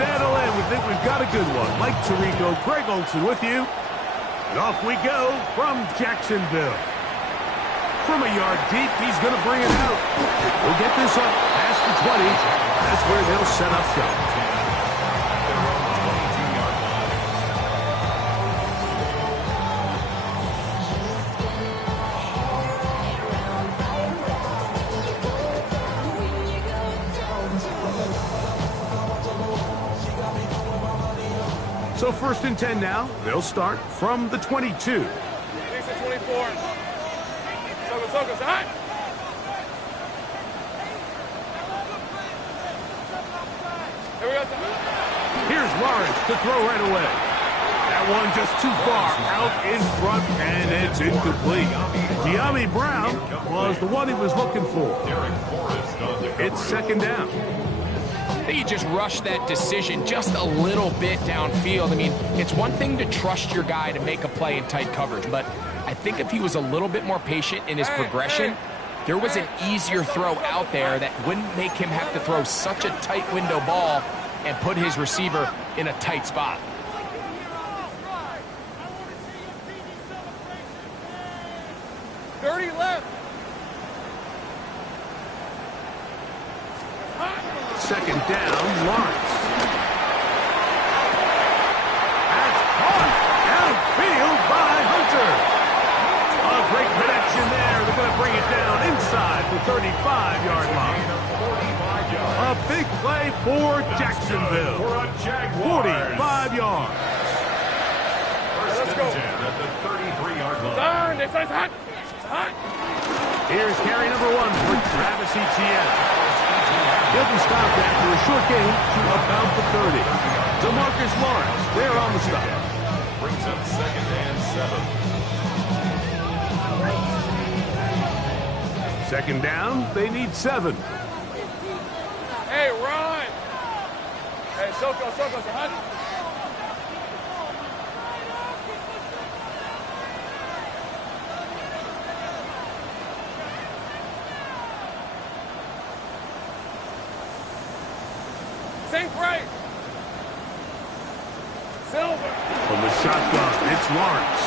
settle in. We think we've got a good one. Mike Tirico, Greg Olson with you. And off we go from Jacksonville. From a yard deep, he's going to bring it out. We'll get this up past the 20. That's where they'll set up shop. So 1st and 10 now. They'll start from the 22. 24. Hot. Here we go. Here's Lawrence to throw right away. That one just too far out in front, and it's incomplete. De'Ami Brown was the one he was looking for. It's 2nd down. I think he just rushed that decision just a little bit downfield. I mean, it's one thing to trust your guy to make a play in tight coverage, but I think if he was a little bit more patient in his progression, there was an easier throw out there that wouldn't make him have to throw such a tight window ball and put his receiver in a tight spot. Left. 2nd down, Lawrence. That's caught downfield by Hunter. A great connection there. They're going to bring it down inside the 35-yard line. A big play for Jacksonville. 45 yards. Let's go. At the 33-yard line. Here's carry number 1 for Travis Etienne. He'll be stopped after a short gain to about the 30. DeMarcus Lawrence there on the stop. Brings up 2nd and 7. 2nd down, they need 7. Hey, run. Hey, Soko, hot. Think right. Silver. From the shotgun, it's Lawrence.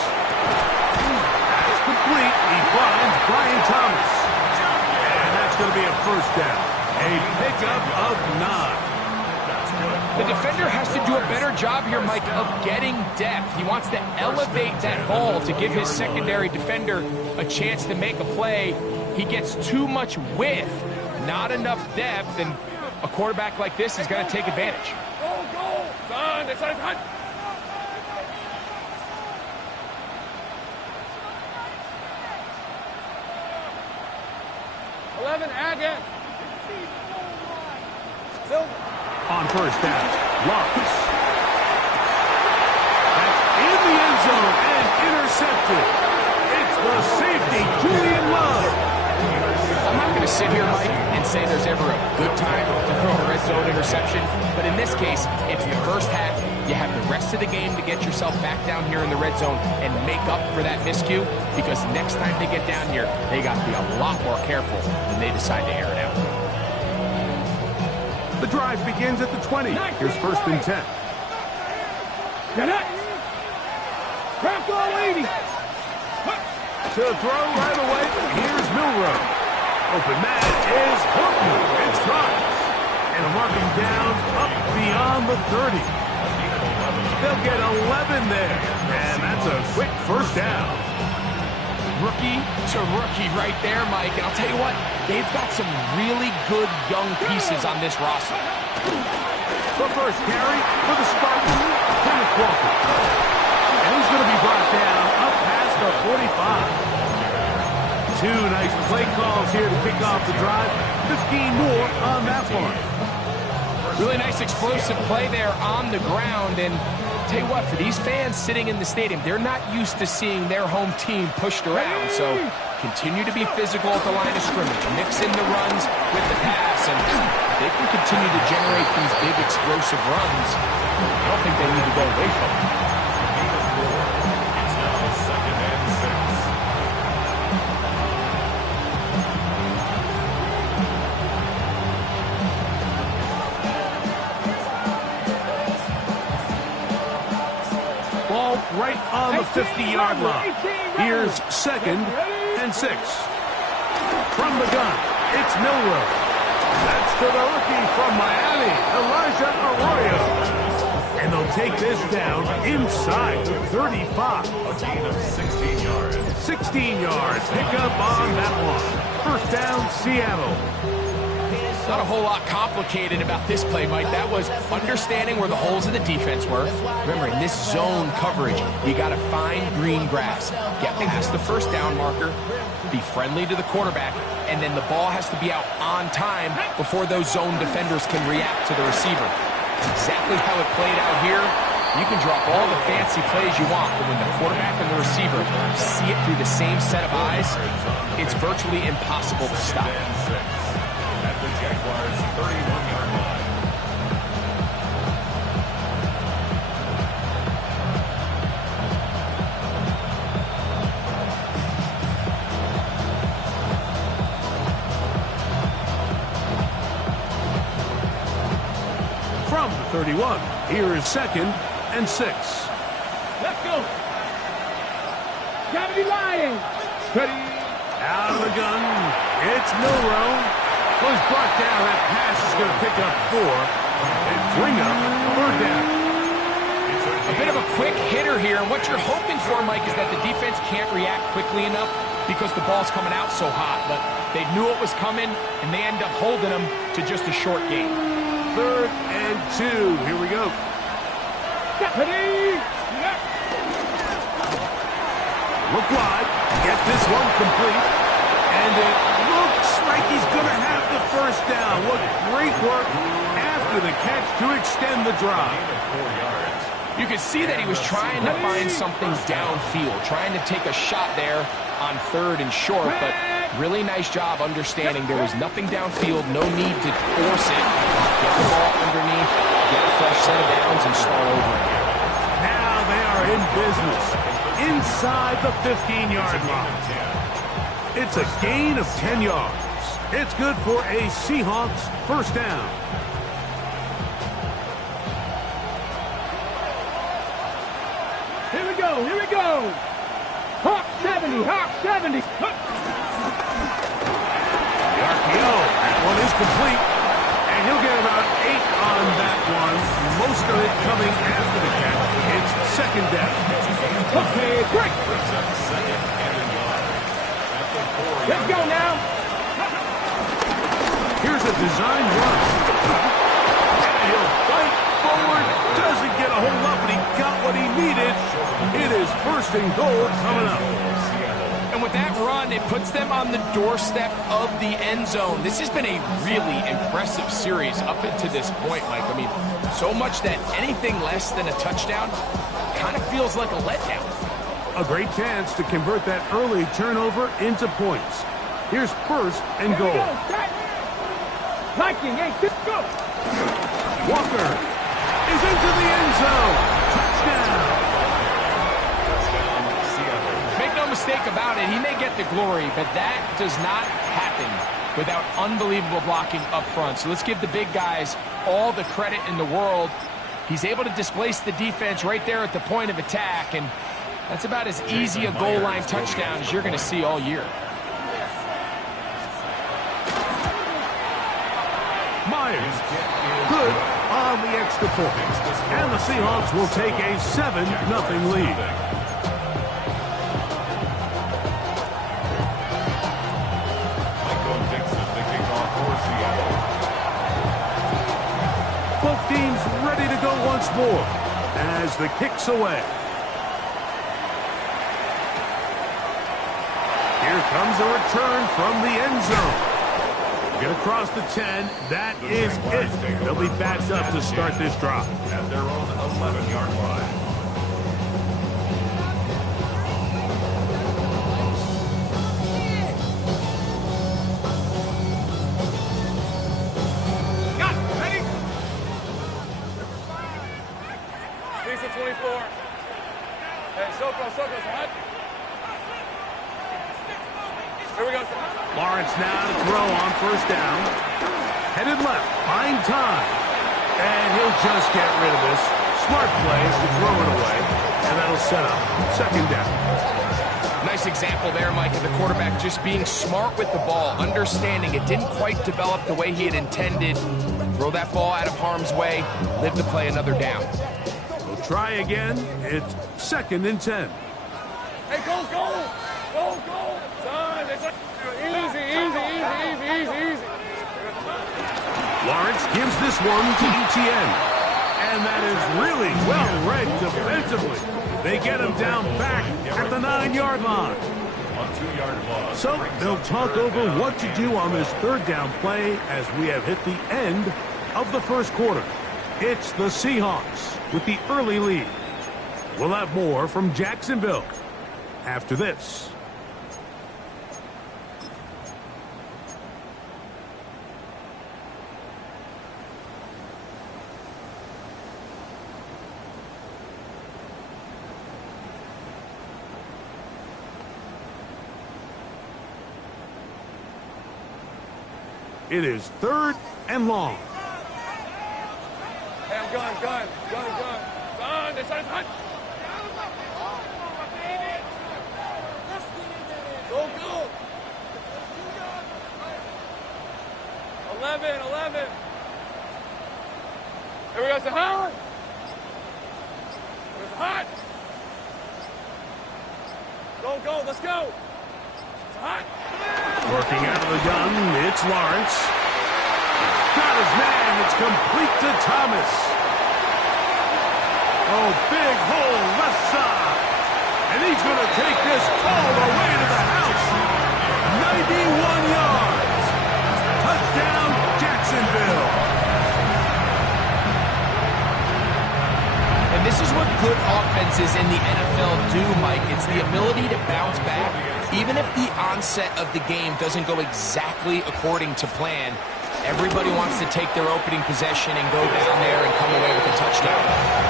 That's complete. He finds Brian Thomas. And that's going to be a 1st down. A pickup of 9. The defender has to do a better job here, Mike, of getting depth. He wants to elevate that ball to give his secondary defender a chance to make a play. He gets too much width, not enough depth, and a quarterback like this is going to take advantage. Go. Son, it's hot. 11, again. Silver. On 1st down, Lawrence. That's in the end zone and intercepted. It's the safety, Julian Love. I'm not going to sit here, Mike, and say there's ever a good time to throw a red zone interception, but in this case, it's the 1st half. You have the rest of the game to get yourself back down here in the red zone and make up for that miscue, because next time they get down here, they got to be a lot more careful when they decide to air it out. The drive begins at the 20. Here's 1st and 10. Crack all 80. To throw right away, here's Milrow. Open man is Horton. It's dropped. And a marking down up beyond the 30. They'll get 11 there. And that's a quick 1st down. Rookie to rookie right there, Mike. And I'll tell you what, they've got some really good young pieces on this roster. The 1st carry for the Spartans, Kenneth Walker. And he's going to be brought down up past the 45. 2 nice play calls here to kick off the drive. 15 more on that one. Really nice explosive play there on the ground. And tell you what, for these fans sitting in the stadium, they're not used to seeing their home team pushed around. So continue to be physical at the line of scrimmage. Mix in the runs with the pass. And they can continue to generate these big explosive runs. I don't think they need to go away from them. It's now 2nd and 6. right on the 50-yard line. Here's 2nd and 6. From the gun, it's Milrow. That's to the rookie from Miami, Elijah Arroyo. And they'll take this down inside the 35. A gain of 16 yards. 16 yards. Pick up on that one. First down, Seattle. Not a whole lot complicated about this play, Mike. That was understanding where the holes in the defense were. Remember, in this zone coverage, you got to find green grass. Get past the first down marker, be friendly to the quarterback, and then the ball has to be out on time before those zone defenders can react to the receiver. Exactly how it played out here. You can drop all the fancy plays you want, but when the quarterback and the receiver see it through the same set of eyes, it's virtually impossible to stop. At the Jaguars' 31-yard line. From the 31, here is 2nd and 6. Let's go. Gravity Lions. Ready. Out of the gun, it's Milrow. Was brought down. That pass is going to pick up 4 and bring up 3rd down. A bit of a quick hitter here, and what you're hoping for, Mike, is that the defense can't react quickly enough because the ball's coming out so hot. But they knew it was coming, and they end up holding them to just a short gain. 3rd and 2. Here we go. Ready. Look wide. Get this one complete. And it looks like he's going to have the first down. What great work after the catch to extend the drive. You could see that he was trying to find something downfield, trying to take a shot there on 3rd and short, but really nice job understanding there was nothing downfield, no need to force it. Get the ball underneath, get a fresh set of downs, and start over again. Now they are in business inside the 15-yard line. It's a gain of 10 yards. It's good for a Seahawks first down. Here we go. Here we go. Hawk 70. Hawk 70. The RPO, that one is complete. And he'll get about 8 on that one. Most of it coming after the catch. It's 2nd down. Okay, break. Let's go now. Here's a design run. And he'll fight forward. Doesn't get a whole lot, but he got what he needed. It is 1st and goal coming up. And with that run, it puts them on the doorstep of the end zone. This has been a really impressive series up until this point, Mike. I mean, so much that anything less than a touchdown kind of feels like a letdown. A great chance to convert that early turnover into points. Here's 1st and goal. Viking, hey, let's go. Walker is into the end zone. Touchdown. Make no mistake about it, he may get the glory, but that does not happen without unbelievable blocking up front. So let's give the big guys all the credit in the world. He's able to displace the defense right there at the point of attack, and that's about as easy a goal line touchdown as you're going to see all year. Myers, good on the extra point. And the Seahawks will take a 7-0 lead. Both teams ready to go once more as the kick's away. Here comes a return from the end zone. Get across the 10. That is it. They'll be backed up to start this drive. At their own 11-yard line. Got it. Ready? Lisa 24. Hey, Soko, hot. Here we go. Lawrence now to throw on 1st down. Headed left, buying time. And he'll just get rid of this. Smart play to throw it away, and that'll set up second down. Nice example there, Mike, of the quarterback just being smart with the ball, understanding it didn't quite develop the way he had intended. Throw that ball out of harm's way, live to play another down. We'll try again. It's 2nd and 10. Hey, go, go! Go, go! Son, easy. Lawrence gives this one to Etienne. And that is really well read defensively. They get him down back at the 9-yard line. On 2-yard loss. So they'll talk over what to do on this third down play as we have hit the end of the first quarter. It's the Seahawks with the early lead. We'll have more from Jacksonville after this. It is 3rd and long. Hey, I'm gun. Son, this is hot. Go. 11. Here we go, Sahan. It's hot. Go, let's go. It's hot. Working out of the gun, it's Lawrence. Got his man, it's complete to Thomas. Oh, big hole left side. And he's going to take this all the way to the house. 91 yards. Touchdown, Jacksonville. And this is what good offenses in the NFL do, Mike. It's the ability to bounce back. Even if the onset of the game doesn't go exactly according to plan, everybody wants to take their opening possession and go down there and come away with a touchdown.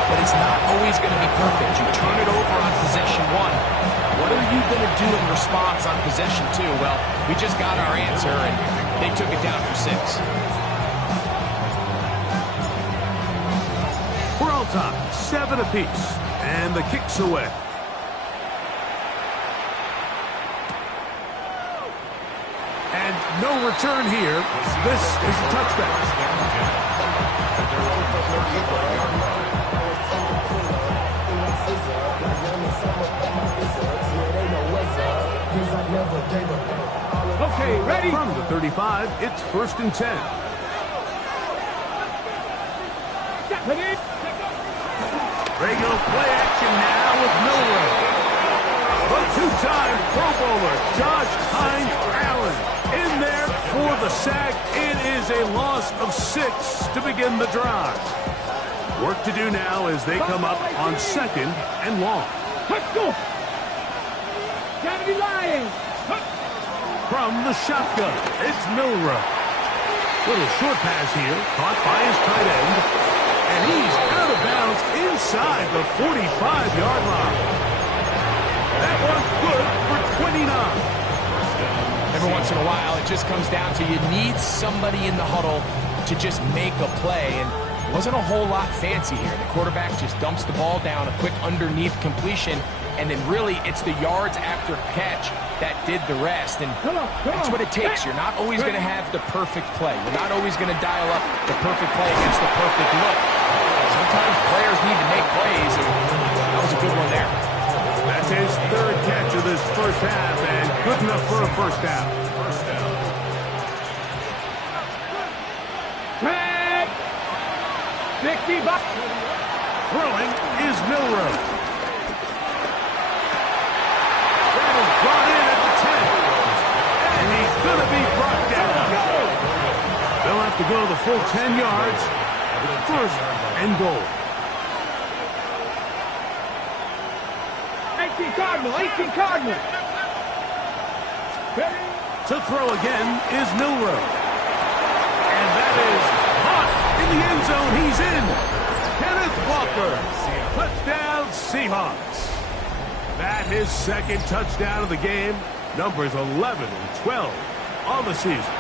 But it's not always going to be perfect. You turn it over on possession 1. What are you going to do in response on possession 2? Well, we just got our answer, and they took it down for 6. We're all top, 7 apiece, and the kick's away. And no return here. This is a touchback. Okay, ready? From the 35, it's 1st and 10. Ready? Regular play action now with Milroe. The two-time Pro Bowler, Josh Hines-Allen, in there for the sack. It is a loss of 6 to begin the drive. Work to do now as they come up on 2nd and long. Let's go! Kennedy Lions! From the shotgun, it's Milroe. Little short pass here, caught by his tight end. And he's out of bounds inside the 45-yard line. That one's good for 29. Every once in a while, it just comes down to you need somebody in the huddle to just make a play. And it wasn't a whole lot fancy here. The quarterback just dumps the ball down, a quick underneath completion, and then really it's the yards after catch that did the rest. And that's what it takes. You're not always going to have the perfect play. You're not always going to dial up the perfect play against the perfect look. Sometimes players need to make plays, and that was a good one there. That's his 3rd catch of this first half, and good enough for a first down. Tag! 60 bucks. Throwing is Milroe. That is brought in at the 10. And he's going to be brought down. They'll have to go the full 10 yards. It's 1st and goal. 18 Cardinal. To throw again is Milroe. And that is caught in the end zone. He's in. Kenneth Walker. Touchdown, Seahawks. That his 2nd touchdown of the game. Numbers 11 and 12 on the season.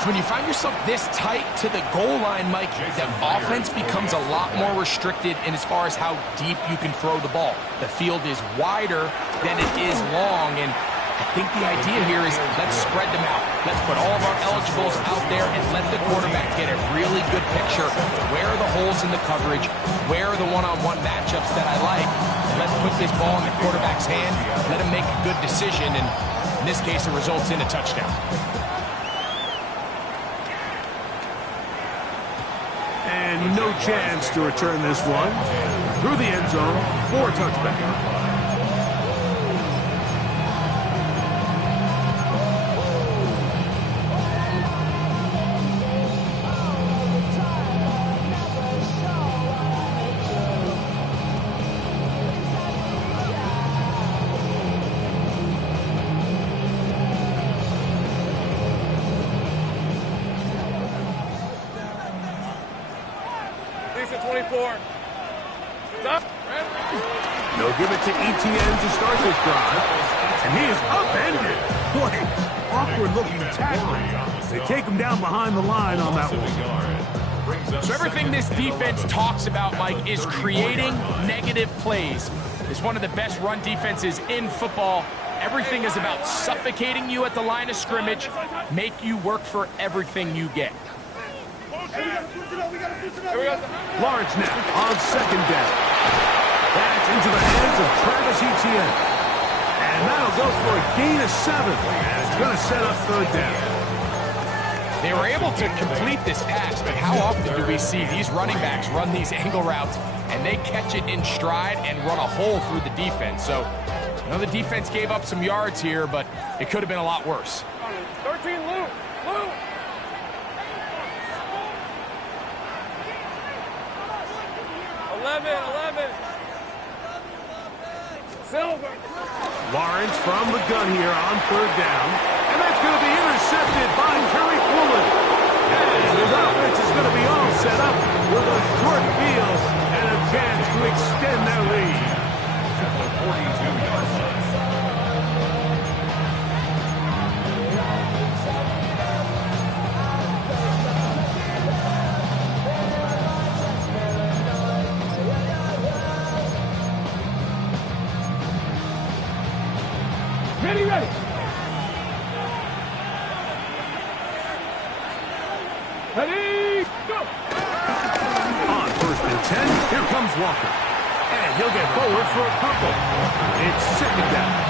So when you find yourself this tight to the goal line, Mike, the offense becomes a lot more restricted in as far as how deep you can throw the ball. The field is wider than it is long, and I think the idea here is let's spread them out. Let's put all of our eligibles out there and let the quarterback get a really good picture. Where are the holes in the coverage? Where are the one-on-one matchups that I like? And let's put this ball in the quarterback's hand. Let him make a good decision, and in this case, it results in a touchdown. And no chance to return this one. Through the end zone for a touchback. They'll give it to Etienne to start this drive. And he is upended. Boy, awkward-looking tackle. They take him down behind the line on that one. So everything this defense talks about, Mike, is creating negative plays. It's one of the best run defenses in football. Everything is about suffocating you at the line of scrimmage, make you work for everything you get. Lawrence now on second down. That's into the hands of Travis Etienne. And that'll go for a gain of 7. And it's going to set up third down. They were able to complete this pass, but how often do we see these running backs run these angle routes and they catch it in stride and run a hole through the defense? So, you know, the defense gave up some yards here, but it could have been a lot worse. 13, Luke. Luke. 11. Silver. Lawrence from the gun here on third down. And that's going to be intercepted by Kerry Woolen. And his offense is going to be all set up with a short field and a chance to extend their lead. 42-yard line. Ready. Ready, go! On first and 10, here comes Walker. And he'll get forward for a couple. It's second down.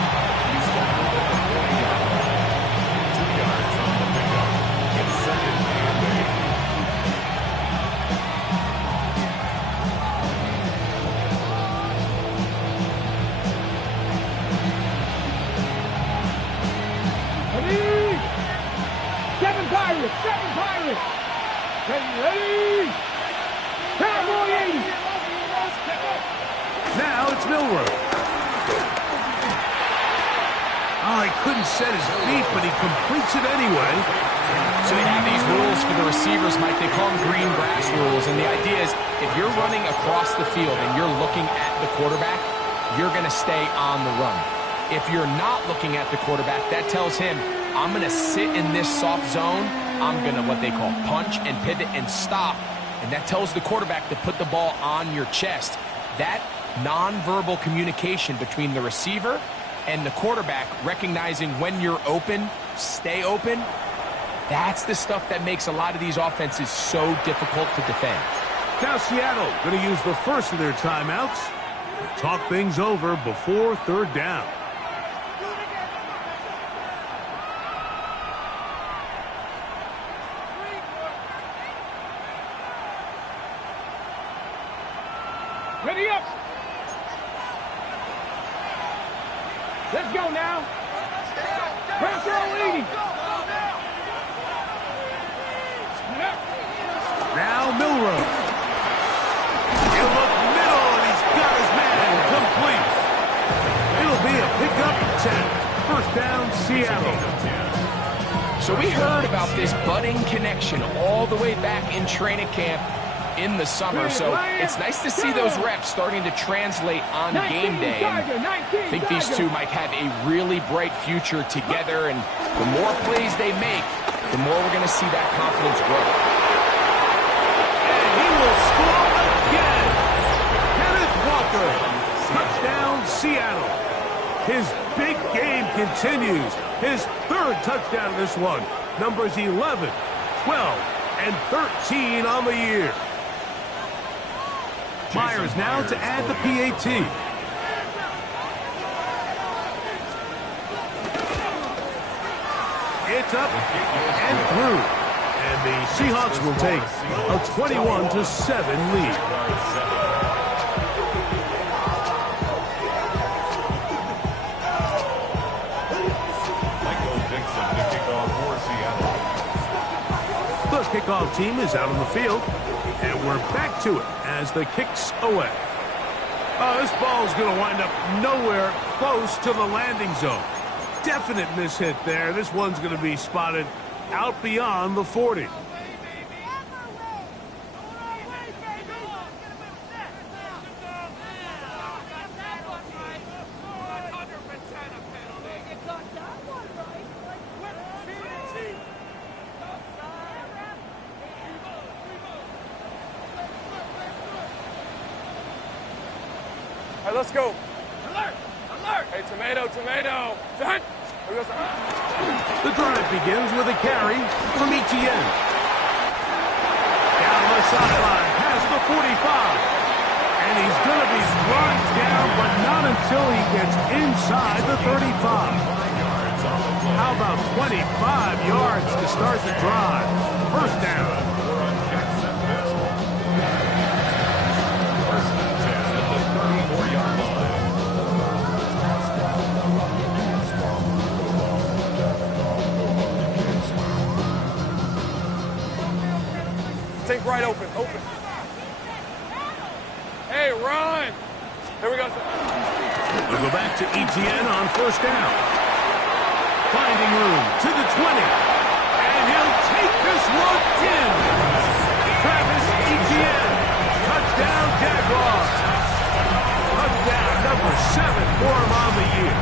Seven Pirates! Ready! Cowboy 80! Now it's Milrow. Oh, he couldn't set his feet, but he completes it anyway. So they have these rules for the receivers, Mike. They call them green grass rules. And the idea is if you're running across the field and you're looking at the quarterback, you're going to stay on the run. If you're not looking at the quarterback, that tells him, I'm going to sit in this soft zone. I'm going to what they call punch and pivot and stop. And that tells the quarterback to put the ball on your chest. That nonverbal communication between the receiver and the quarterback, recognizing when you're open, stay open, that's the stuff that makes a lot of these offenses so difficult to defend. Now Seattle going to use the first of their timeouts. Talk things over before third down. Ready up! Let's go now! Pressure on 80! Now Milrow. He'll look middle, and he's got his man complete. It'll be a pickup of 10. First down, Seattle. So we heard about this budding connection all the way back in training camp in the summer, so it's nice to see those reps starting to translate on game day. And I think these two might have a really bright future together, and the more plays they make, the more we're going to see that confidence grow. And he will score again. Kenneth Walker. Touchdown, Seattle. His big game continues. His third touchdown this one. Numbers 11, 12, and 13 on the year. Myers now to add the PAT. It's up and through. And the Seahawks will take a 21-7 lead. The kickoff team is out on the field, and we're back to it as the kick's away. This ball's going to wind up nowhere close to the landing zone. Definite mishit there. This one's going to be spotted out beyond the 40. All right, let's go. Alert! Alert! Hey, tomato, tomato. Set. The drive begins with a carry from Etienne. Down the sideline, past the 45. And he's going to be brought down, but not until he gets inside the 35. How about 25 yards to start the drive? First down. Think right open, open. Hey, run! Here we go. We'll go back to Etienne on first down. Finding room to the 20. And he'll take this one in. Travis Etienne. Touchdown, Jaguars. Touchdown number 7 for him on the year.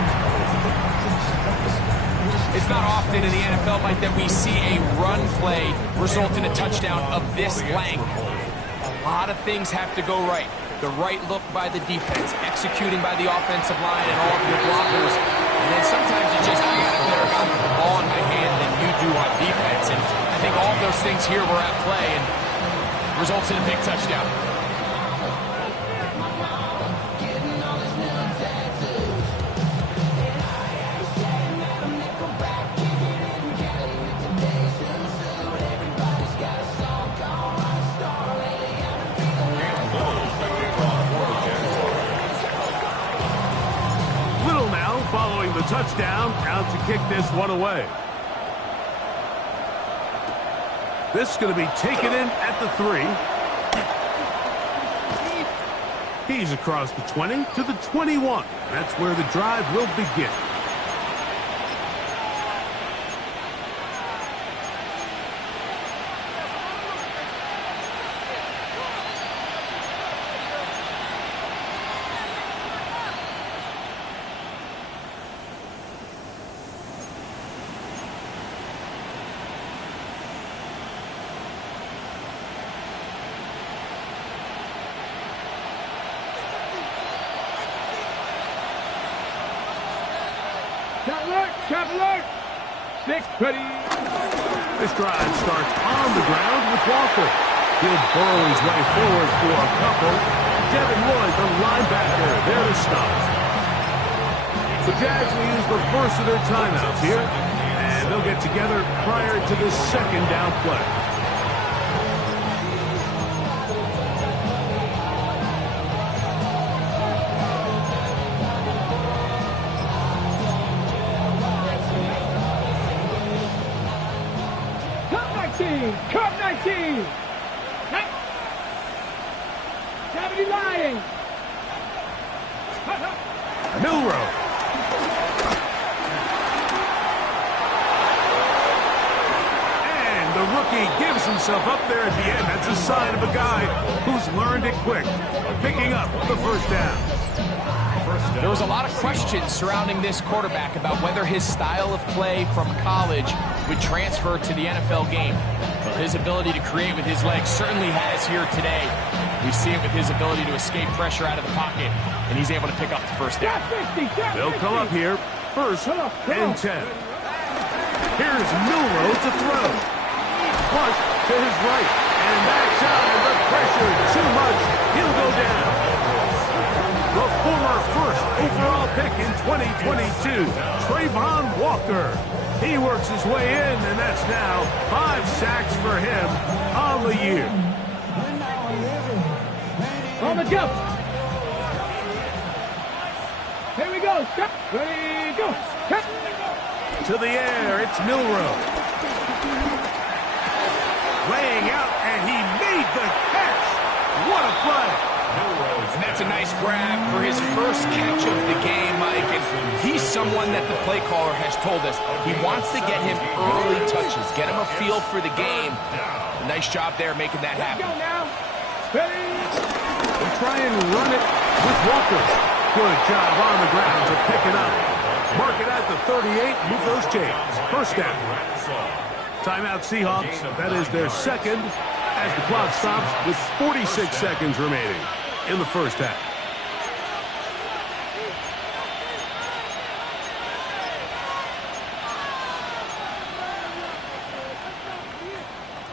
It's not often in the NFL, Mike, that we see a run play result in a touchdown of this length. A lot of things have to go right. The right look by the defense, executing by the offensive line and all of your blockers. And then sometimes you just, I got a better guy with the ball in my hand than you do on defense. And I think all of those things here were at play and results in a big touchdown. Touchdown, out to kick this one away. This is going to be taken in at the 3. He's across the 20 to the 21. That's where the drive will begin. Cap alert! 6 ready. This drive starts on the ground with Walker. He'll burrow his way forward for a couple. Devin Lloyd, the linebacker, there to stop. The Jags will use the first of their timeouts here, and they'll get together prior to the second down play. Cup 19! 70 lying! Milrow. And the rookie gives himself up there at the end. That's a sign of a guy who's learned it quick, picking up the first down. There was a lot of questions surrounding this quarterback about whether his style of play from college would transfer to the NFL game. Well, his ability to create with his legs certainly has here today. We see it with his ability to escape pressure out of the pocket, and he's able to pick up the first down. They'll come up here, 1st and 10. Here's Milroe to throw. Flush to his right, and that time the pressure too much. He'll go down. The former first overall pick in 2022, Trayvon Walker. He works his way in, and that's now 5 sacks for him on the year. On the jump. Here we go. Step. Ready, go. Step. To the air, it's Milroe. Laying out, and he made the catch. What a play. And that's a nice grab for his first catch of the game, Mike. And he's someone that the play caller has told us he wants to get him early touches, get him a feel for the game. Nice job there making that happen. Go now. Ready. We'll try and run it with Walker. Good job on the ground to pick it up. Mark it at the 38, move those chains. First down. Timeout Seahawks. That is their second as the clock stops with 46 seconds remaining in the first half.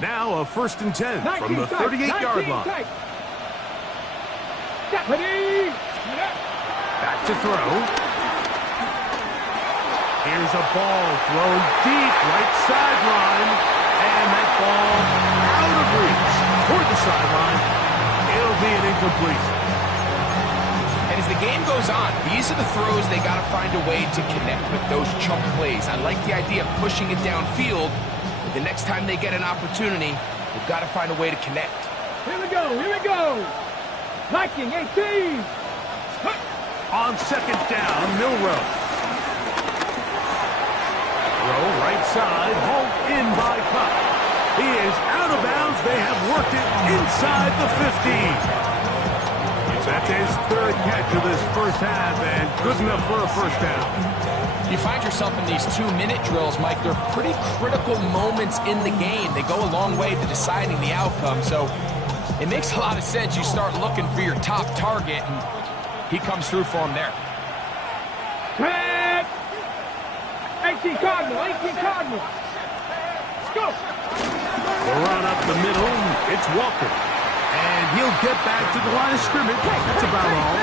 Now a 1st and 10 from the 38-yard line. Back to throw. Here's a ball thrown deep right sideline. And that ball out of reach toward the sideline. It'll be an incompletion. And as the game goes on, these are the throws they got to find a way to connect with those chunk plays. I like the idea of pushing it downfield. But the next time they get an opportunity, they've got to find a way to connect. Here we go. Here we go. Viking 18. On 2nd down, Milroe. Throw right side, hauled in by Cup. He is out of bounds. They have worked it inside the 15. That's his 3rd catch of this first half, and good enough for a first down. You find yourself in these 2-minute drills, Mike. They're pretty critical moments in the game. They go a long way to deciding the outcome, so it makes a lot of sense. You start looking for your top target, and he comes through for him there. 18 Cardinal, 18 Cardinal. Let's go. The run up the middle, it's Walker. And he'll get back to the line of scrimmage. That's about all.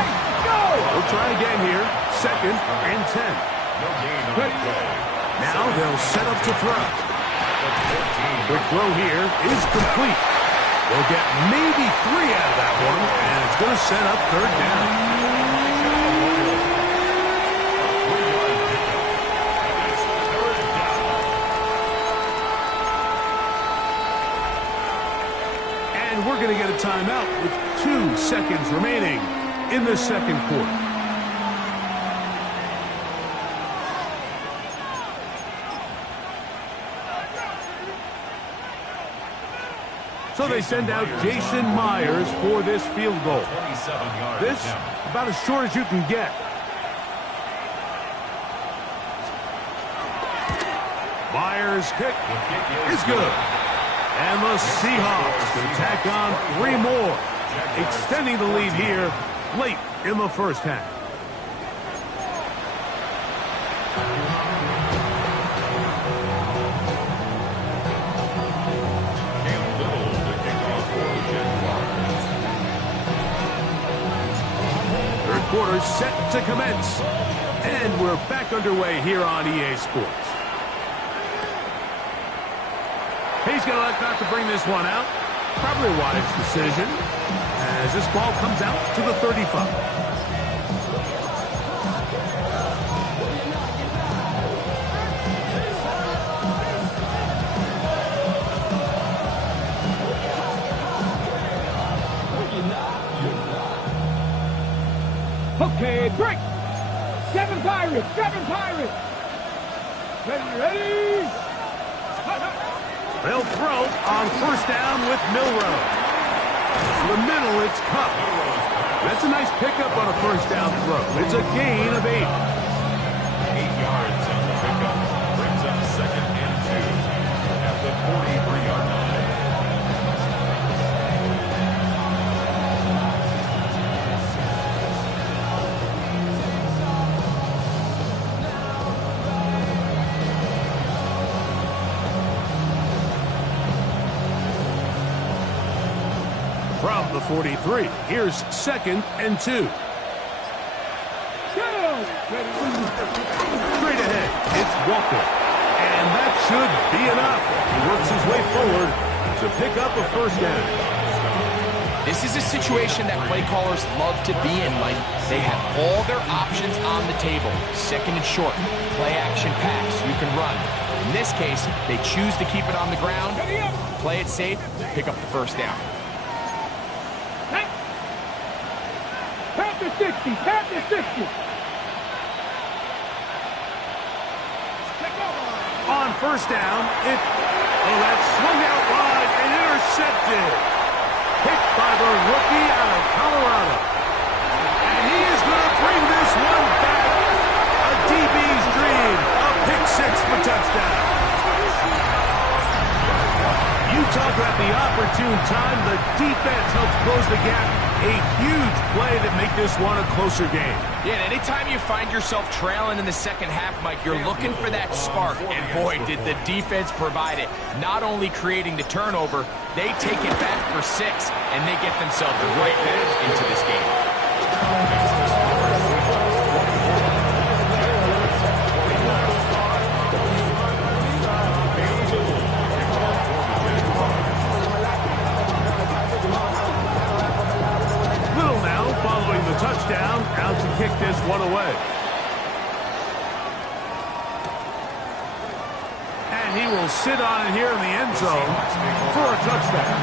We'll try again here. 2nd and 10. Now they'll set up to throw. Quick throw here is complete. They'll get maybe 3 out of that one, and it's going to set up 3rd down. And we're going to get a timeout with 2 seconds remaining in the second quarter. So they send out Jason Myers for this field goal. This, about as short as you can get. Myers' kick is good. And the Seahawks can tack on 3 more, extending the lead here late in the first half. Third quarter set to commence, and we're back underway here on EA Sports. He's going to elect not to bring this one out. Probably a wise decision as this ball comes out to the 35. Okay, break. 7 Pirates, 7 Pirates. Ready? They'll throw on first down with Milroe. To the middle, it's Cup. That's a nice pickup on a first down throw. It's a gain of 8. 8 yards on the pickup. Brings up 2nd and 2 at the 43-yard line. From the 43, here's 2nd and 2. Straight ahead, it's Walker. And that should be enough. He works his way forward to pick up a first down. This is a situation that play callers love to be in, Mike. They have all their options on the table. 2nd and short, play action pass, you can run. In this case, they choose to keep it on the ground, play it safe, pick up the first down. Tap the 60, tap the 60. On first down, that's swung out wide and intercepted. Picked by the rookie out of Colorado. And he is going to bring this one back. A DB's dream. A pick 6 for touchdown. You talk about the opportune time. The defense helps close the gap. A huge play to make this one a closer game. Yeah, and anytime you find yourself trailing in the second half, Mike, you're looking for that spark. And boy, did the defense provide it. Not only creating the turnover, they take it back for 6, and they get themselves right back into this game. Touchdown, out to kick this one away. And he will sit on it here in the end zone for a touchdown.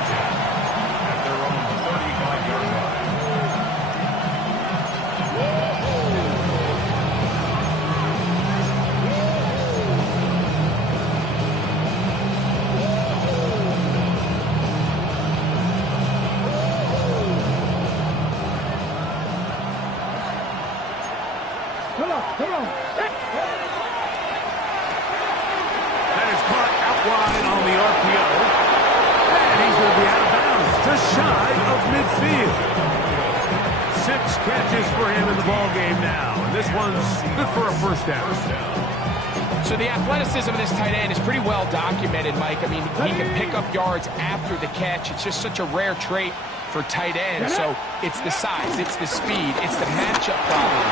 At their own 35-yard line. Come on. That is caught out wide on the RPO. And he's going to be out of bounds, just shy of midfield. 6 catches for him in the ballgame now. And this one's good for a first down. So the athleticism of this tight end is pretty well documented, Mike. I mean, he can pick up yards after the catch. It's just such a rare trait for tight ends. So it's the size, it's the speed, it's the matchup problem.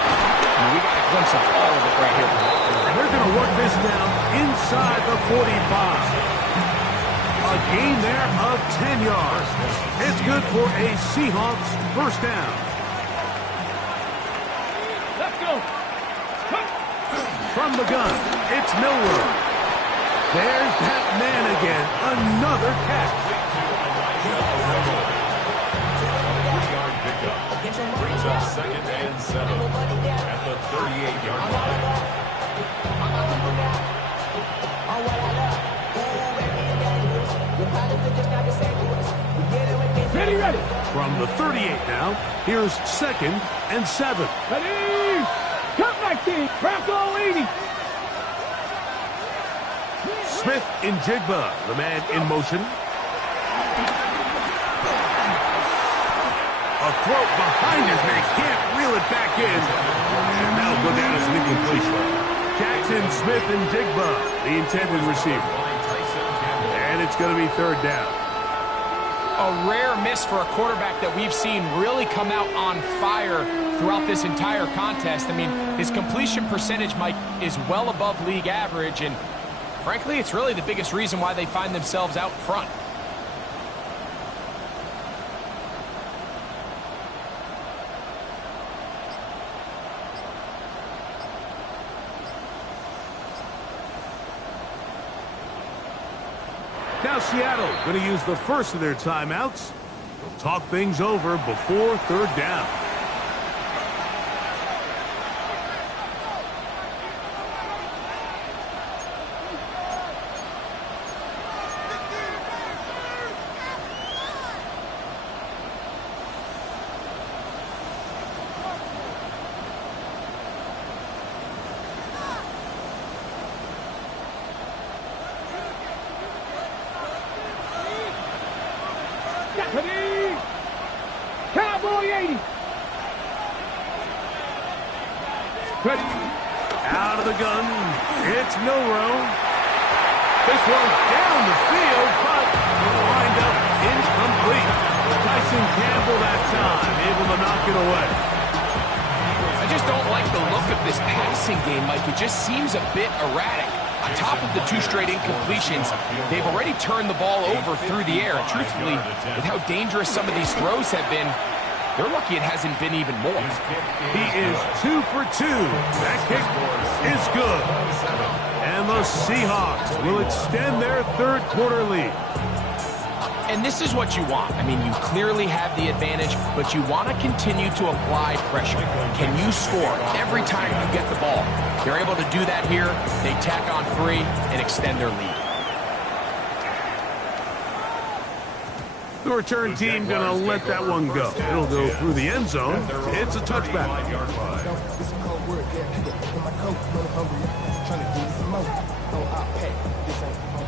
I mean, we got a glimpse of all of it right here. And they're going to work this down inside the 45. A gain there of 10 yards. It's good for a Seahawks first down. Let's go. From the gun, it's Millward. There's that man again. Another catch. Brings up 2nd and 7 at the 38-yard line. Ready. From the 38 now, here's 2nd and 7. Ready. Cut 19. Crack all 80. Smith in Jigba, the man in motion. A throw behind his man, can't reel it back in. And that'll go down as an incompletion. Jackson, Smith, and Jigba, the intended receiver. And it's going to be 3rd down. A rare miss for a quarterback that we've seen really come out on fire throughout this entire contest. I mean, his completion percentage, Mike, is well above league average, and frankly, it's really the biggest reason why they find themselves out front. Now Seattle going to use the first of their timeouts. They'll talk things over before 3rd down. boy 80. Ready. Out of the gun, it's Milrow. This one down the field, but will wind up incomplete. Tyson Campbell that time, able to knock it away. I just don't like the look of this passing game, Mike. It just seems a bit erratic. On top of the 2 straight incompletions, they've already turned the ball over through the air. And truthfully, with how dangerous some of these throws have been, they're lucky it hasn't been even more. He is 2 for 2. That kick is good. And the Seahawks will extend their third quarter lead. And this is what you want. I mean, you clearly have the advantage, but you want to continue to apply pressure. Can you score every time you get the ball? They're able to do that here. They tack on 3 and extend their lead. The return team going to let that one go. It'll go through the end zone. It's a touchback.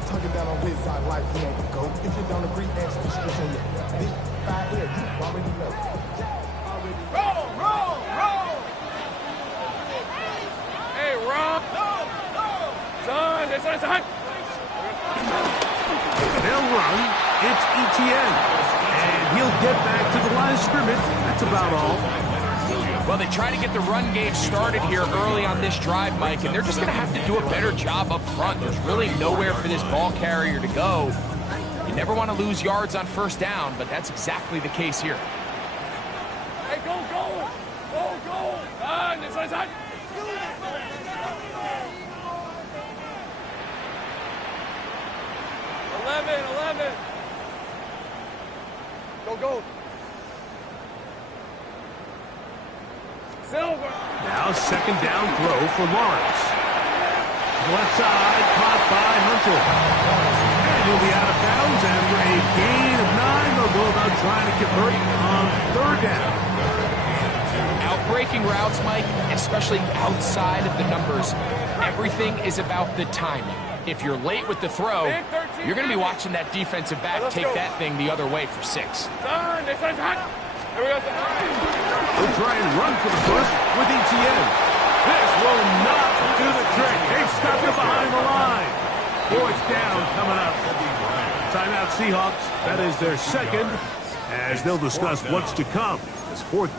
Tugging down on his side like he ain't the GOAT. If you don't agree, ask the stress on your big 5 ear. You already know. Roll, roll, roll. Hey, Rob. Son, it's hot. They'll run. It's ETN. And he'll get back to the line of scrimmage. That's about all. Well, they try to get the run game started here early on this drive, Mike, and they're just going to have to do a better job up front. There's really nowhere for this ball carrier to go. You never want to lose yards on first down, but that's exactly the case here. Hey, go, go. Go, go. It's hot. 11. Go, go. Silver. Now second down throw for Lawrence. To the left side, caught by Hunter. And he'll be out of bounds after a gain of 9. They'll go about trying to convert on third down. Outbreaking routes, Mike, especially outside of the numbers, everything is about the timing. If you're late with the throw, you're going to be watching that defensive back take that thing the other way for 6. They'll try and run for the first with ETN. This will not do the trick. They stuck it behind the line. 4th down coming up. Timeout Seahawks. That is their second, as they'll discuss what's to come. This 4th.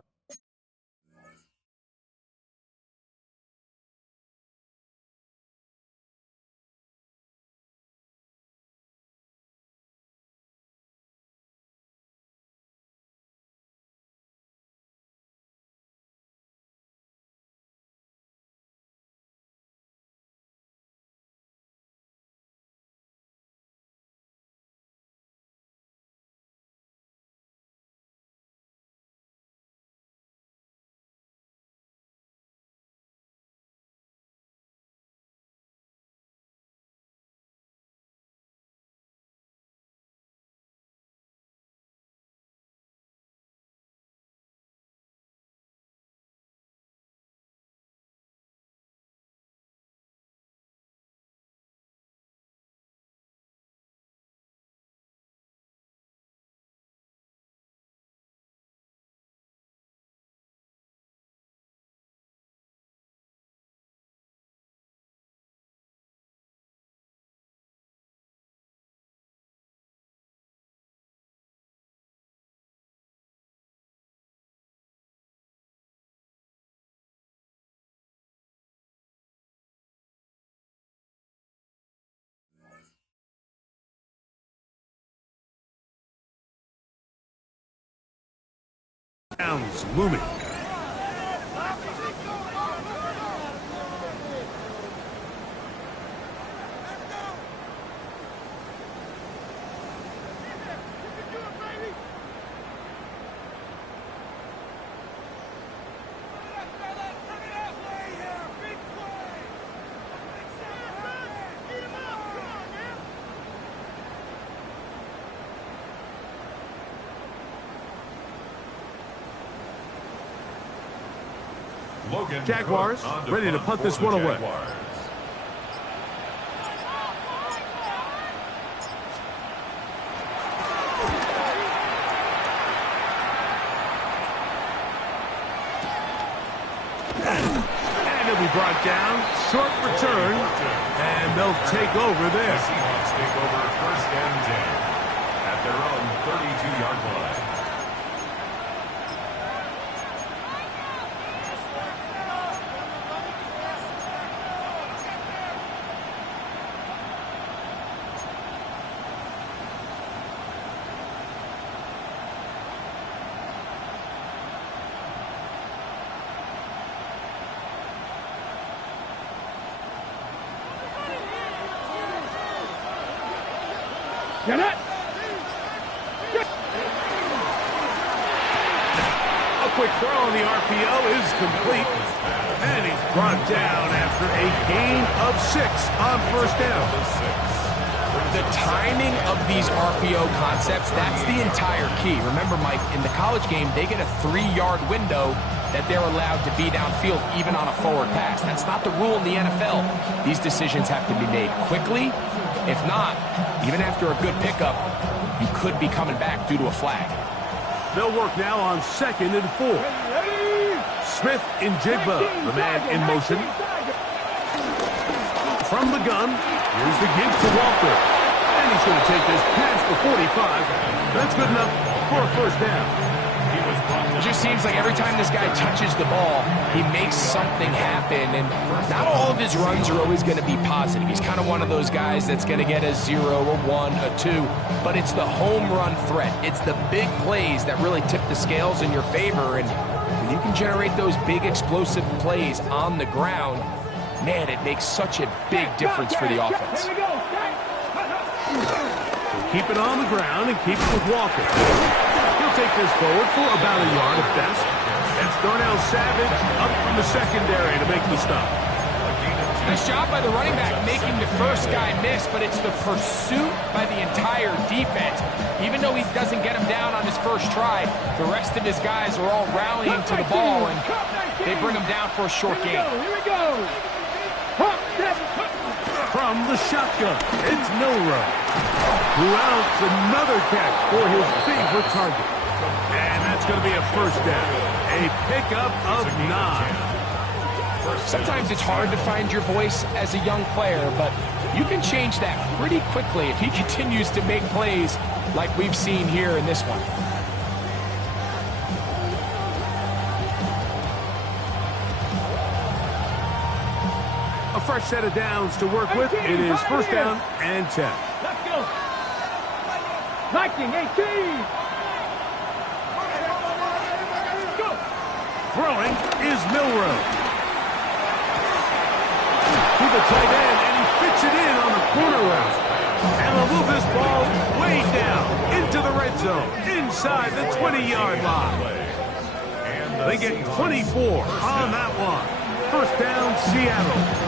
Downs looming. Jaguars ready to punt this one away. brought down. Short return. And they'll take over The there. Seahawks take over first and 10 at their own 32-yard line. Get it! A quick throw on the RPO is complete. And he's brought down after a gain of 6 on first down. The timing of these RPO concepts, that's the entire key. Remember, Mike, in the college game, they get a 3-yard window that they're allowed to be downfield, even on a forward pass. That's not the rule in the NFL. These decisions have to be made quickly. If not, even after a good pickup, you could be coming back due to a flag. They'll work now on 2nd and 4. Smith in Jigba, the man in motion. From the gun, here's the give to Walker. And he's going to take this past the 45. That's good enough for a first down. It just seems like every time this guy touches the ball, he makes something happen. And not all of his runs are always going to be positive. He's kind of one of those guys that's going to get a 0, a 1, a 2. But it's the home run threat. It's the big plays that really tip the scales in your favor. And when you can generate those big explosive plays on the ground, man, it makes such a big difference for the offense. Keep it on the ground and keep it with Walker. He'll take this forward for about a yard at best. That's Darnell Savage up from the secondary to make the stop. Nice job by the running back making the first guy miss, but it's the pursuit by the entire defense. Even though he doesn't get him down on his first try, the rest of his guys are all rallying to the ball, and they bring him down for a short gain. Here we go. From the shotgun, it's Milrow, who outs another catch for his favorite target. And that's going to be a first down. A pickup of 9. Sometimes it's hard to find your voice as a young player, but you can change that pretty quickly if he continues to make plays like we've seen here in this one. A fresh set of downs to work with. It is first down and 10. Let's go. Liking 18. Go. Throwing is Milrow. To the tight end, and he fits it in on the corner route. And they'll move this ball way down into the red zone, inside the 20-yard line. They get 24 on that one. First down, Seattle.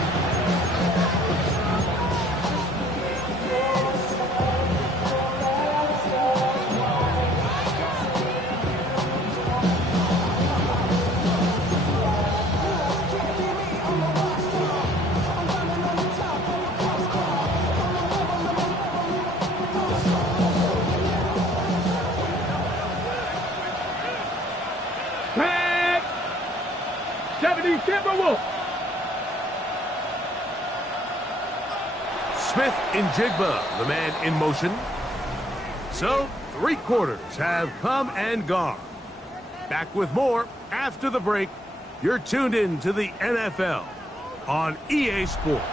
Smith in Jigba, the man in motion. So, 3 quarters have come and gone. Back with more after the break. You're tuned in to the NFL on EA Sports.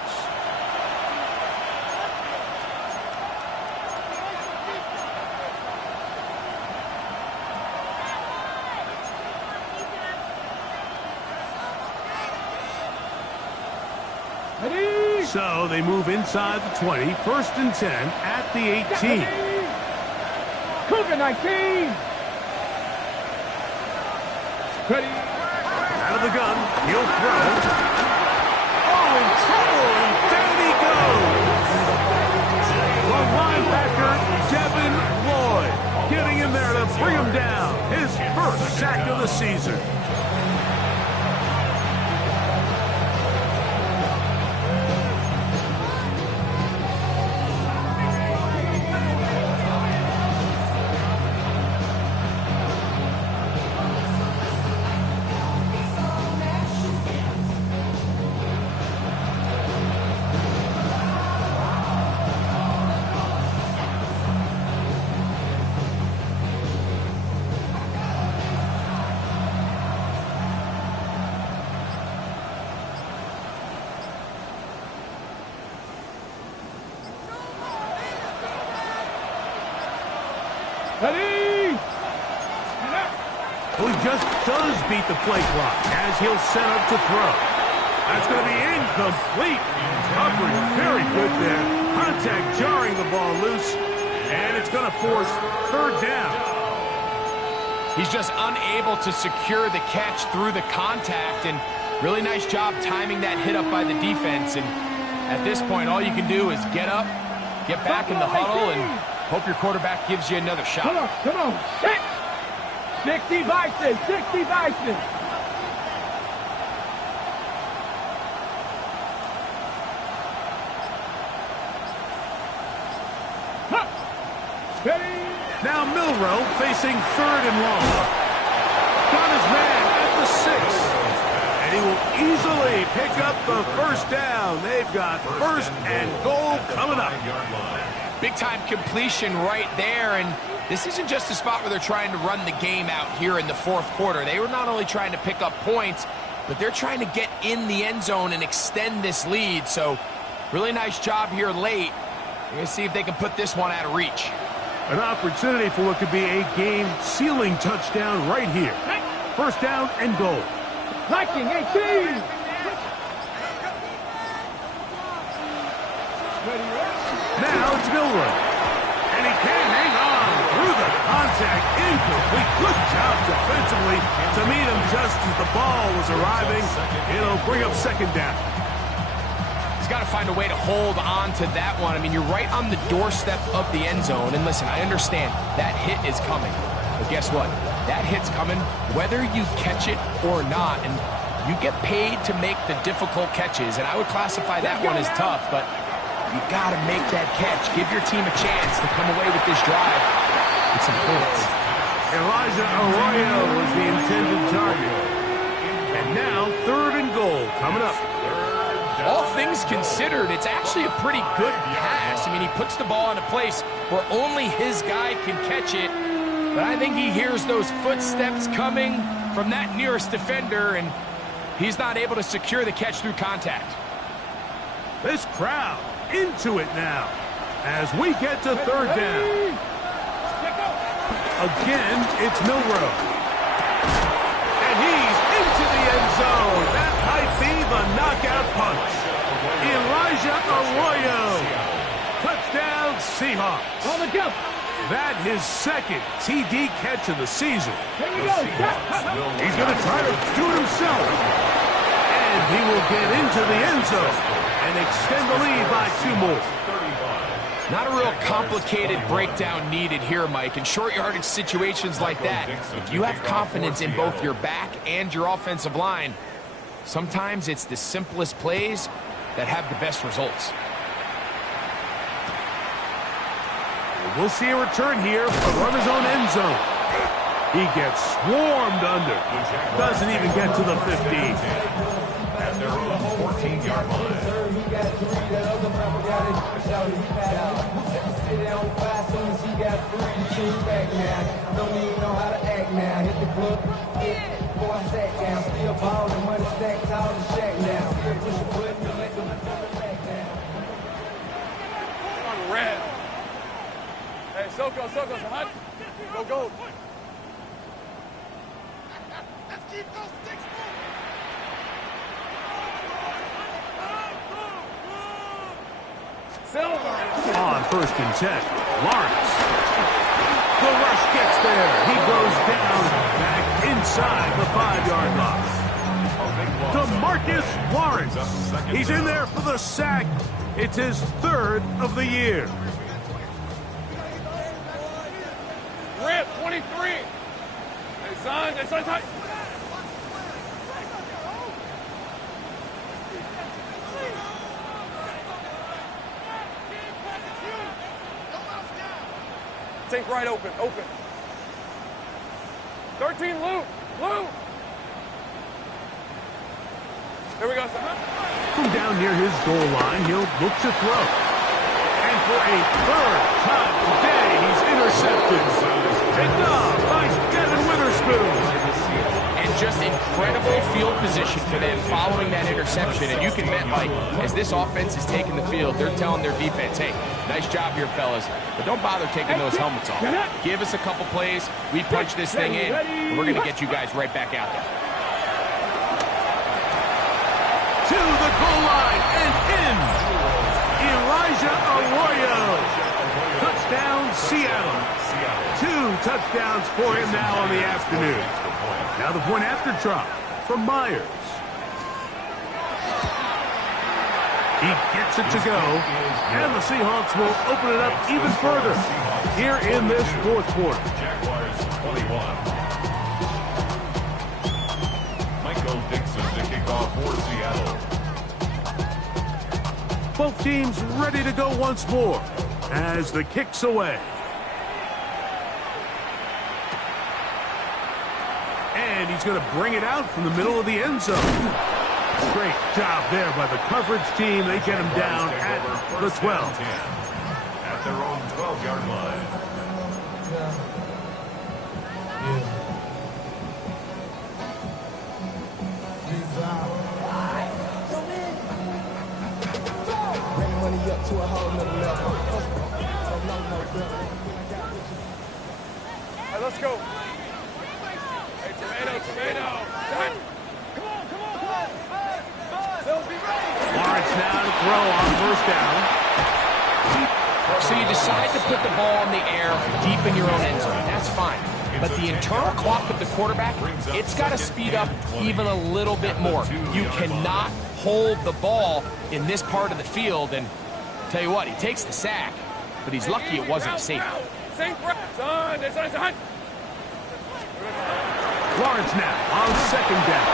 So they move inside the 20, first and 10 at the 18. Cougar 19. Ready. Out of the gun, he'll throw. Oh, in trouble, and down he goes. The linebacker, Devin Lloyd, getting in there to bring him down. His first sack of the season. Ready? Well, he just does beat the play clock as he'll set up to throw. That's going to be incomplete. Coverage very good there. Contact jarring the ball loose, and it's going to force third down. He's just unable to secure the catch through the contact, and really nice job timing that hit up by the defense. And at this point, all you can do is get up, get back in the huddle, and hope your quarterback gives you another shot. Come on. 60 Bison, 60 Bison. Now Milroe facing third and long. Got his man at the 6. And he will easily pick up the first down. They've got first and goal coming up. Big-time completion right there, and this isn't just a spot where they're trying to run the game out here in the fourth quarter. They were not only trying to pick up points, but they're trying to get in the end zone and extend this lead. So really nice job here late. We're going to see if they can put this one out of reach. An opportunity for what could be a game-sealing touchdown right here. First down and goal. Viking 18. Now it's Milroe. And he can hang on through the contact. Incomplete. Good job defensively to meet him just as the ball was arriving. It'll bring up second down. He's got to find a way to hold on to that one. I mean, you're right on the doorstep of the end zone. And listen, I understand that hit is coming. But guess what? That hit's coming whether you catch it or not. And you get paid to make the difficult catches. And I would classify that one as tough, but you got to make that catch. Give your team a chance to come away with this drive with some points. Elijah Arroyo was the intended target. And now third and goal coming up. All things considered, it's actually a pretty good pass. I mean, he puts the ball in a place where only his guy can catch it. But I think he hears those footsteps coming from that nearest defender, and he's not able to secure the catch through contact. This crowd into it now as we get to third down. Again, it's Milroe. And he's into the end zone. That might be the knockout punch. Elijah Arroyo. Touchdown, Seahawks. On the go. That his second TD catch of the season. Here we go. He's going to try to do it himself. And he will get into the end zone and extend the lead by 2 more. Not a real complicated breakdown needed here, Mike. In short yardage situations like that, if you have confidence in both your back and your offensive line, sometimes it's the simplest plays that have the best results. We'll see a return here from his own end zone. He gets swarmed under. Doesn't even get to the 15. At their own 14-yard line. Red. Hey, Soko, hot. Go. Let's keep those sticks moving. Silver. On first and 10, Lawrence. The rush gets there. He goes down back inside the 5-yard line. DeMarcus Lawrence. He's in there for the sack. It's his 3rd of the year. Rip, 23. Hey, son, tight. Take right open. 13, Lou. There we go, son. From down near his goal line, he'll look to throw. And for a 3rd time today, he's intercepted. Picked up by Devin Witherspoon. And just incredible field position for them following that interception. And you can bet, Mike, as this offense is taking the field, they're telling their defense, hey, nice job here, fellas, but don't bother taking those helmets off. Give us a couple plays, we punch this thing in, and we're going to get you guys right back out there. To the goal line and in. Elijah Arroyo. Touchdown, Seattle. 2 touchdowns for him now on the afternoon. Now the point after drop from Myers. He gets it to go, and the Seahawks will open it up even further here in this fourth quarter. Jaguars 21. Michael Dixon to kick off for Seattle. Both teams ready to go once more as the kick's away. And he's going to bring it out from the middle of the end zone. Great job there by the coverage team. They get him down at the 12. At their own 12-yard line. Bring money up to a whole nother level. Hey, let's go. Hey, tomato. Lawrence now to throw on first down. So you decide to put the ball in the air deep in your own end zone. That's fine. But the internal clock of the quarterback, it's got to speed up even a little bit more. You cannot hold the ball in this part of the field. And tell you what, he takes the sack, but he's lucky it wasn't a safety. Lawrence now on second down.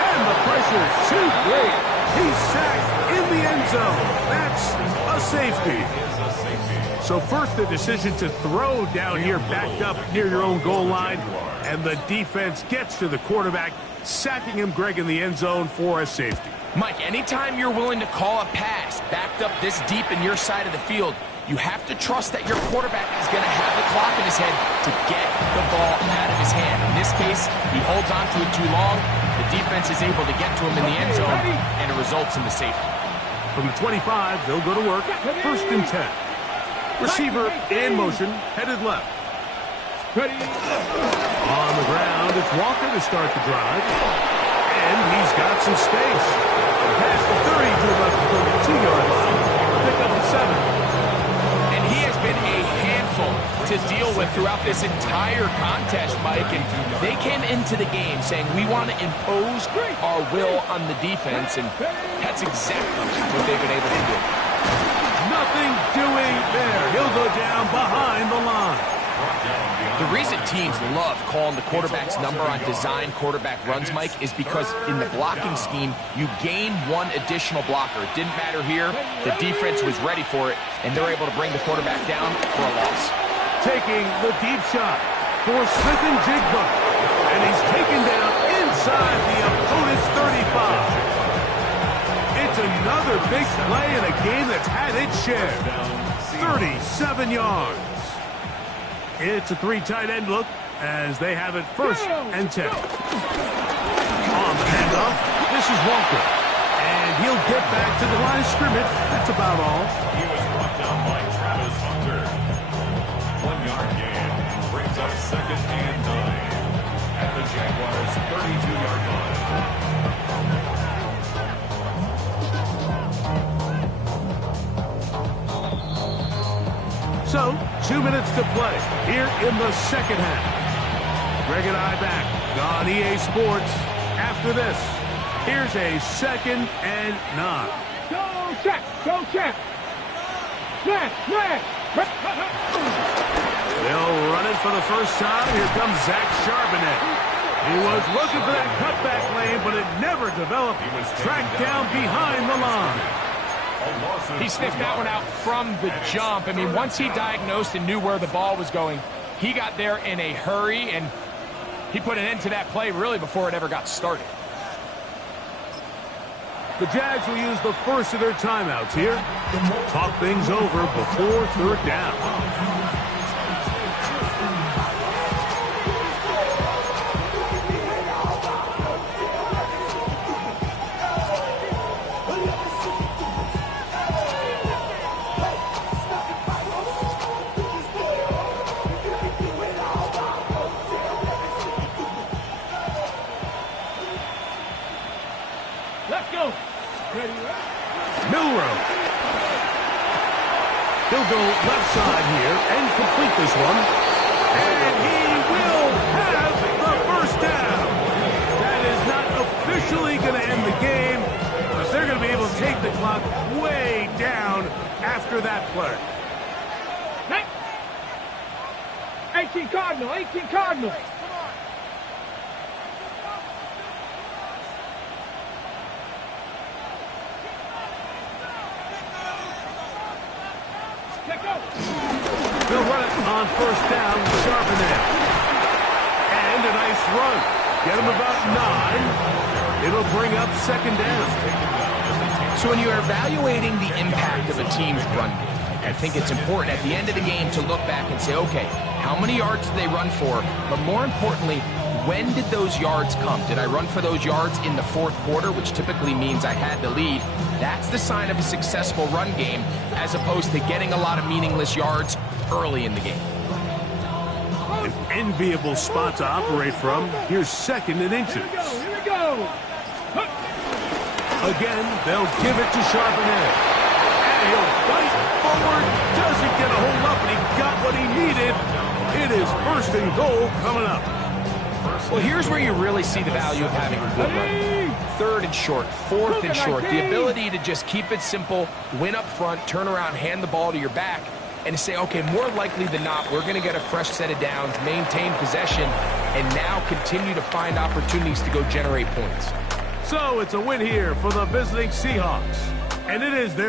And the pressure's too great. He's sacked in the end zone. That's a safety. So first the decision to throw down here backed up near your own goal line. And the defense gets to the quarterback, sacking him, Greg, in the end zone for a safety. Mike, anytime you're willing to call a pass backed up this deep in your side of the field, you have to trust that your quarterback is going to have the clock in his head to get the ball out of his hand. In this case, he holds on to it too long. The defense is able to get to him in the end zone, and it results in the safety. From the 25, they'll go to work. First and 10. Receiver in motion, headed left. On the ground, it's Walker to start the drive. And he's got some space. Past the 30 to about the 32-yard line. Pick up the 7. Been a handful to deal with throughout this entire contest, Mike, and they came into the game saying we want to impose our will on the defense, and that's exactly what they've been able to do. Nothing doing there. He'll go down behind the line. The reason teams love calling the quarterback's number on design quarterback runs, Mike, is because in the blocking scheme, you gain one additional blocker. It didn't matter here. The defense was ready for it, and they're able to bring the quarterback down for a loss. Taking the deep shot for Smith and Jigba. And he's taken down inside the opponent's 35. It's another big play in a game that's had its share. 37 yards. It's a 3 tight end look as they have it first and 10. On the handoff, this is Walker. And he'll get back to the line of scrimmage. That's about all. He was brought down by Travis Hunter. 1-yard gain brings up second and 9 at the Jaguars' 32-yard line. So, 2 minutes to play here in the second half. Greg and I back on EA Sports. After this, here's a 2nd and 9. Go check. Smash. They'll run it for the first time. Here comes Zach Charbonnet. He was looking for that cutback lane, but it never developed. He was tracked down behind the line. He sniffed that one out from the jump. I mean, once he diagnosed and knew where the ball was going, he got there in a hurry, and he put an end to that play really before it ever got started. The Jags will use the first of their timeouts here. Talk things over before third down. Milrow. He'll go left side here and complete this one. And he will have the first down. That is not officially going to end the game, but they're going to be able to take the clock way down after that play. 18 Cardinal, 18 Cardinal. They'll run it on first down, sharpen it. And a nice run. Get him about 9. It'll bring up second down. So when you're evaluating the impact of a team's run game, I think it's important at the end of the game to look back and say, okay, how many yards did they run for? But more importantly, when did those yards come? Did I run for those yards in the fourth quarter, which typically means I had the lead? That's the sign of a successful run game, as opposed to getting a lot of meaningless yards early in the game. An enviable spot to operate from. Here's second and inches. Here we go. Again, they'll give it to Charbonnet. And he'll fight forward. Doesn't get a hold up, and he got what he needed. It is first and goal coming up. Well, here's where you really see the value of having a good run. Third and short, fourth and short. The ability to just keep it simple, win up front, turn around, hand the ball to your back, and say, okay, more likely than not, we're going to get a fresh set of downs, maintain possession, and now continue to find opportunities to go generate points. So it's a win here for the visiting Seahawks. And it is their